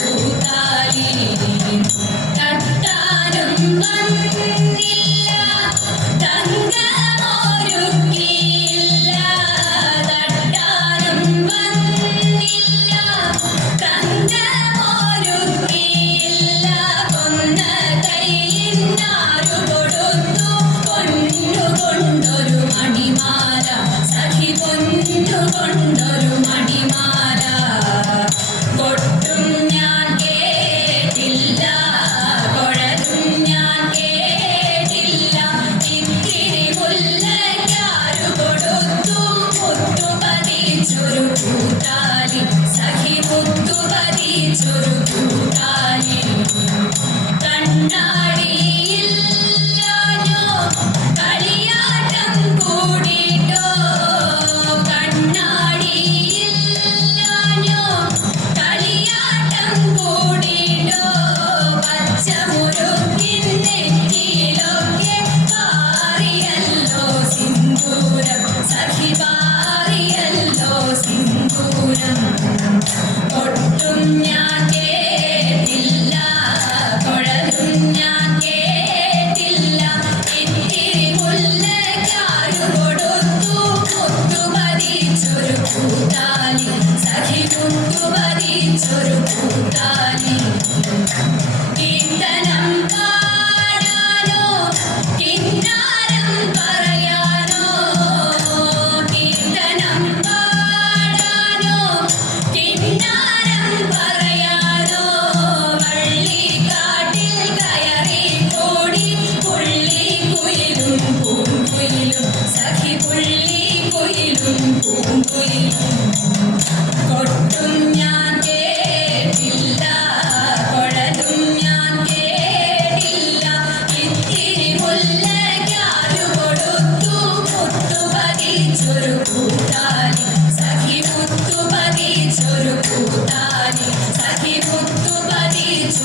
Thank you. ముందు వరించొరు పూతాని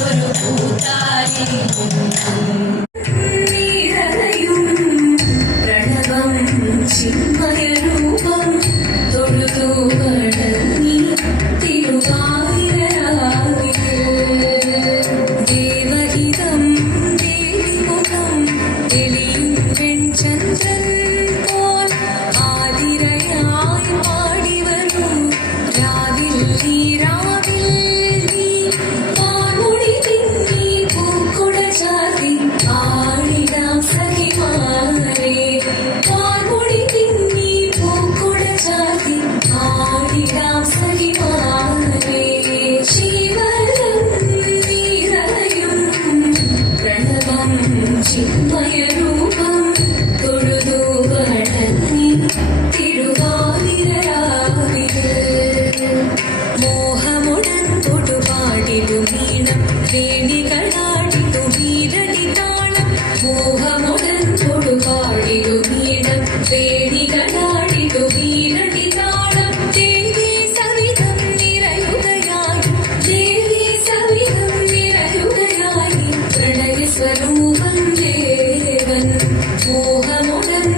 ஒரு கூட்டாரி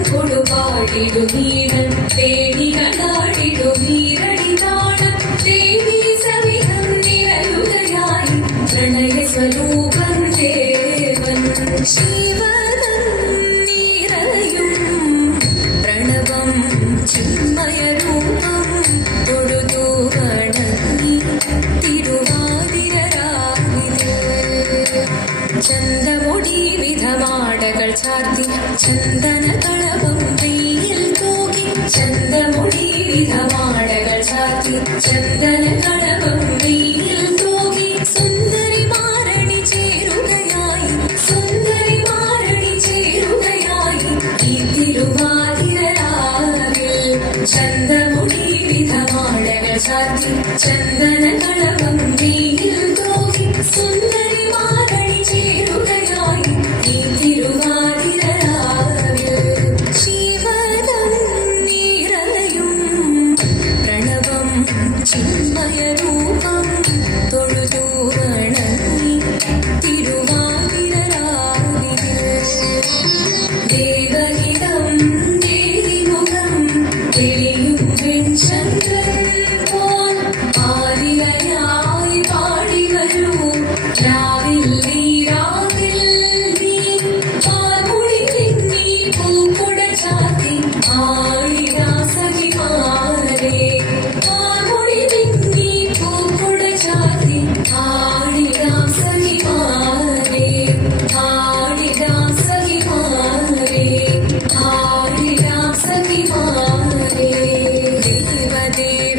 കൊടുപാടിടുമീടൻ തേടി കടാടിടുമീരടി താണം തേടി സവിധം നിരലുകയായി പ്രണയ സ്വരൂപം ദേവൻ ശിവനം നിറയും പ്രണവം ചുറ്റും ചന്ദന കളവും കയ്യിൽ തൂകി ചന്ദന കളവും Deep.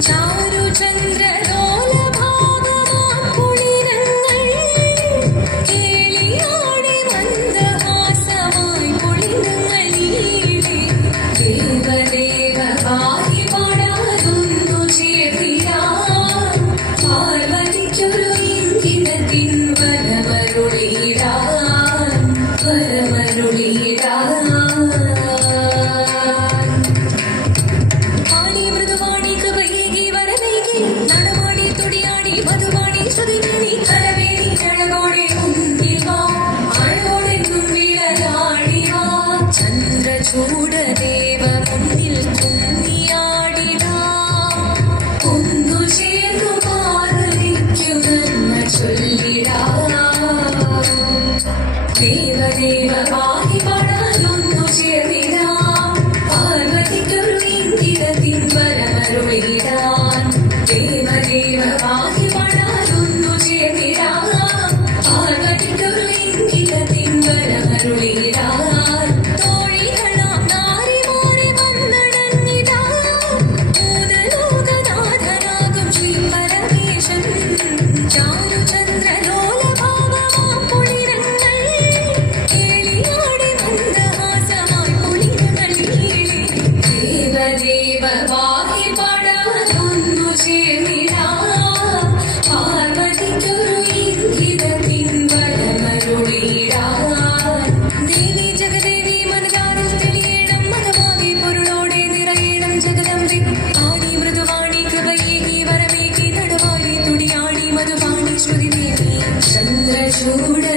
చారు చంద్ర 熟人。